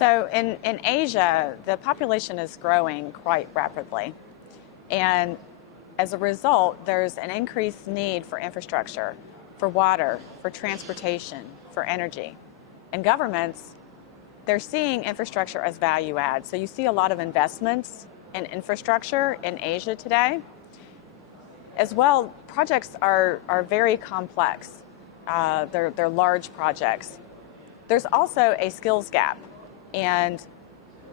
So in Asia, the population is growing quite rapidly. And as a result, there's an increased need for infrastructure, for water, for transportation, for energy. And governments, they're seeing infrastructure as value add. So you see a lot of investments in infrastructure in Asia today. As well, projects are very complex. They're large projects. There's also a skills gap. And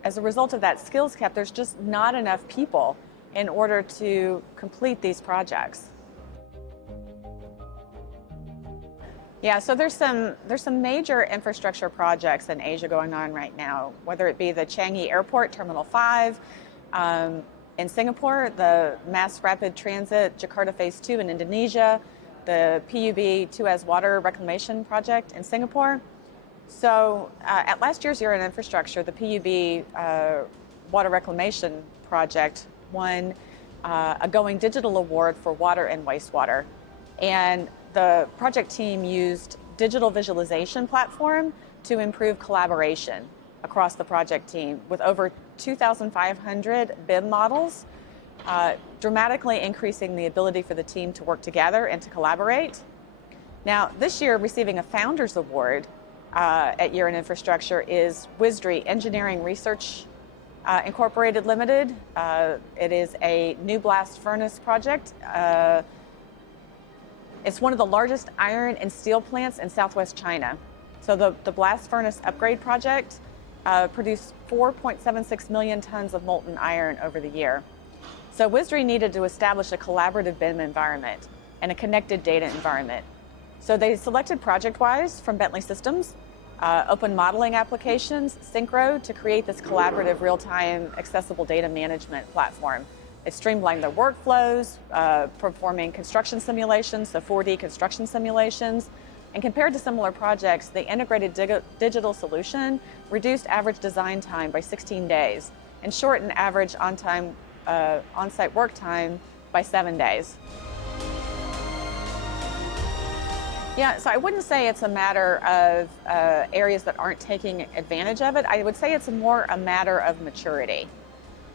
as a result of that skills gap, there's just not enough people in order to complete these projects. Yeah, so there's some major infrastructure projects in Asia going on right now, whether it be the Changi Airport, Terminal 5, in Singapore, the Mass Rapid Transit Jakarta Phase 2 in Indonesia, the PUB Tuas Water Reclamation Project in Singapore. So at last year's Year in Infrastructure, the PUB Water Reclamation Project won a Going Digital Award for water and wastewater. And the project team used digital visualization platform to improve collaboration across the project team with over 2,500 BIM models, dramatically increasing the ability for the team to work together and to collaborate. Now, this year, receiving a Founders Award at Year in Infrastructure is WISDRI Engineering Research Incorporated Limited. It is a new blast furnace project. It's one of the largest iron and steel plants in Southwest China. So the blast furnace upgrade project produced 4.76 million tons of molten iron over the year. So WISDRI needed to establish a collaborative BIM environment and a connected data environment. So they selected ProjectWise from Bentley Systems, open modeling applications, Synchro, to create this collaborative real-time accessible data management platform. It streamlined their workflows, performing construction simulations, so 4D construction simulations. And compared to similar projects, the integrated digital solution reduced average design time by 16 days and shortened average on-site work time by 7 days. Yeah, so I wouldn't say it's a matter of areas that aren't taking advantage of it. I would say it's more a matter of maturity.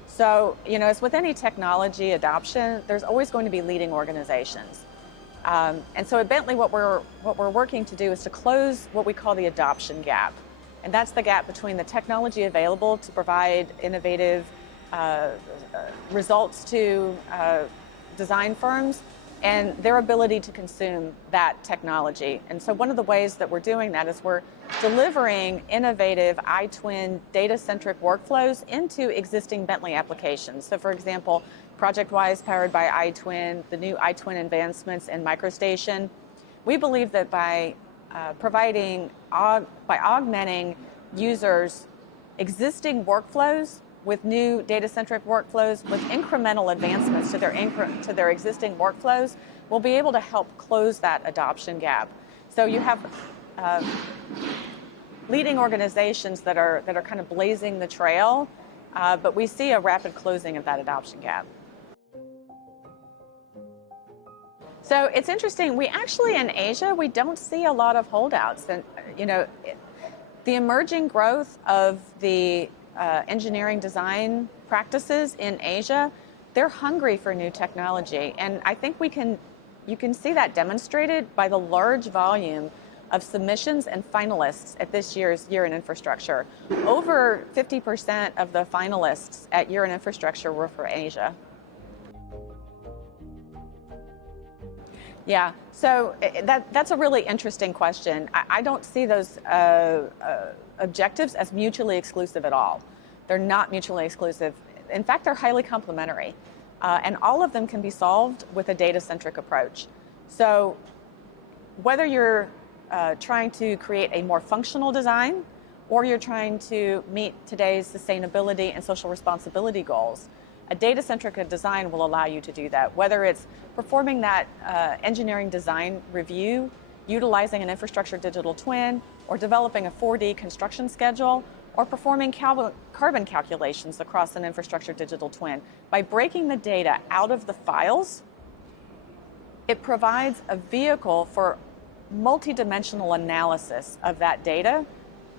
So, as with any technology adoption, there's always going to be leading organizations. And so at Bentley, what we're working to do is to close what we call the adoption gap. And that's the gap between the technology available to provide innovative results to design firms and their ability to consume that technology. And so one of the ways that we're doing that is we're delivering innovative iTwin data-centric workflows into existing Bentley applications. So for example, ProjectWise powered by iTwin, the new iTwin advancements in MicroStation. We believe that by augmenting users' existing workflows with new data-centric workflows, with incremental advancements to their existing workflows, we'll be able to help close that adoption gap. So you have leading organizations that are kind of blazing the trail, but we see a rapid closing of that adoption gap. So it's interesting, we actually in Asia, we don't see a lot of holdouts. And the emerging growth of the engineering design practices in Asia, they're hungry for new technology. And I think you can see that demonstrated by the large volume of submissions and finalists at this year's Year in Infrastructure. Over 50% of the finalists at Year in Infrastructure were for Asia. Yeah, so that's a really interesting question. I don't see those objectives as mutually exclusive at all. They're not mutually exclusive. In fact, they're highly complementary. And all of them can be solved with a data-centric approach. So whether you're trying to create a more functional design or you're trying to meet today's sustainability and social responsibility goals, a data-centric design will allow you to do that, whether it's performing that engineering design review, utilizing an infrastructure digital twin, or developing a 4D construction schedule, or performing carbon calculations across an infrastructure digital twin. By breaking the data out of the files, it provides a vehicle for multidimensional analysis of that data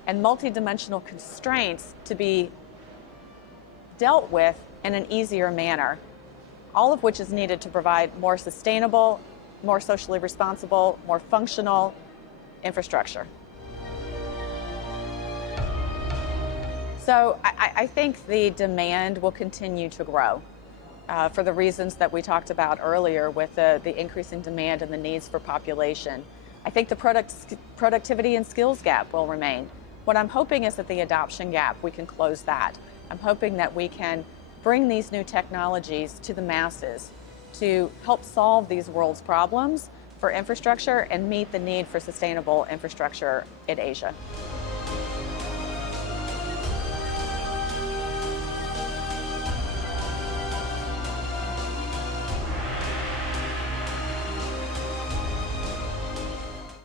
and multidimensional constraints to be dealt with in an easier manner, all of which is needed to provide more sustainable, more socially responsible, more functional infrastructure. So I think the demand will continue to grow for the reasons that we talked about earlier with the increasing demand and the needs for population. I think the productivity and skills gap will remain. What I'm hoping is that the adoption gap, we can close that. I'm hoping that we can bring these new technologies to the masses to help solve these world's problems for infrastructure and meet the need for sustainable infrastructure in Asia.